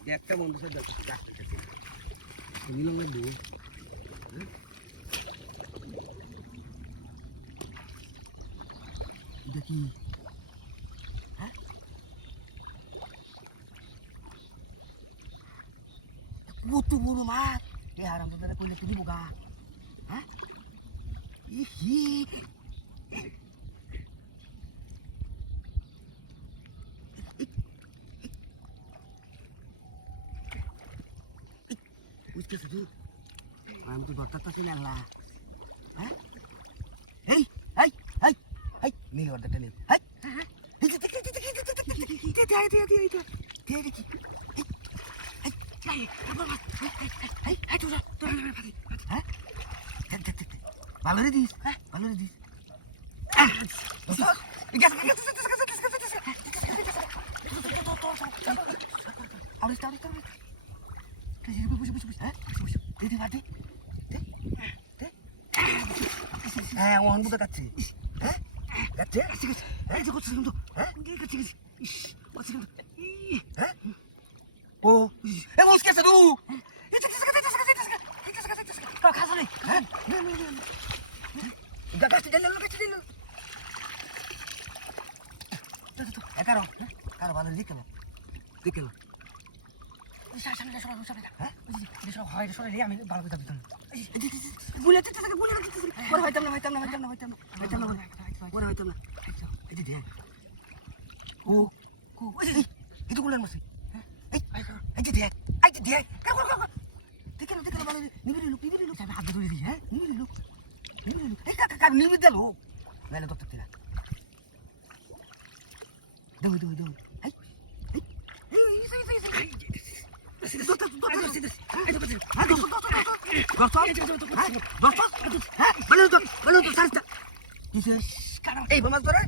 একটা বন্ধুর সাথে মিলন লাগবে। দেখি হ্যাঁ কত বড় মাছ এ আরাম দাদা কইলে তুই দিব গা হ্যাঁ ই বুঝতে শুধু আমি তো দরকার পাচ্ছি না আল্লাহ হ্যাঁ এই এই এই এই নীল অর্ধেকটা নীল হ্যাঁ ভালো রে দিস হ্যাঁ ভালো রে দিস হ্যাঁ ওখান বুঝতে পারছি হ্যাঁ যাচ্ছে এই যে করছিস কিন্তু হ্যাঁ হ্যাঁ ও এ বস কেসে তু খাসা রে হ্যাঁ গাছ দিল একারো কারো ভালো লিখে না সামনে সবাই হ্যাঁ সব হয় সবাই আমি ভালো করে দিতাম বলে হয়তাম না এই যে ও এই তো গুলার মাসে এই যে দেখ দেখে ভালো নিবিড়ি লোক আমি হাত ধরে দিই হ্যাঁ নিবিড়ি লোক এই কাকা নিবিড়ি লোক নাইলে তো থেকে দেখো এই মাছ ধরে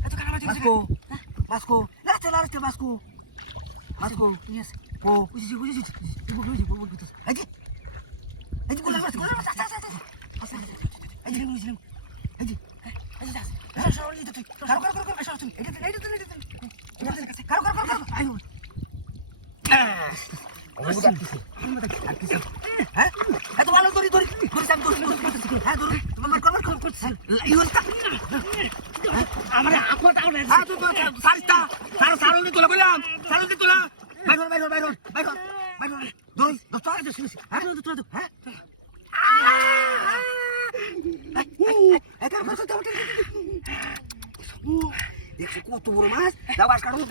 মাস্কো ও বুঝেছি এই যে গোলাম এত ভালো ধরি আমার আপনার সারুন তোলা বললাম সারুন তোলা বাইর দেখছি কত বড় মাছ দাবাস কাটুন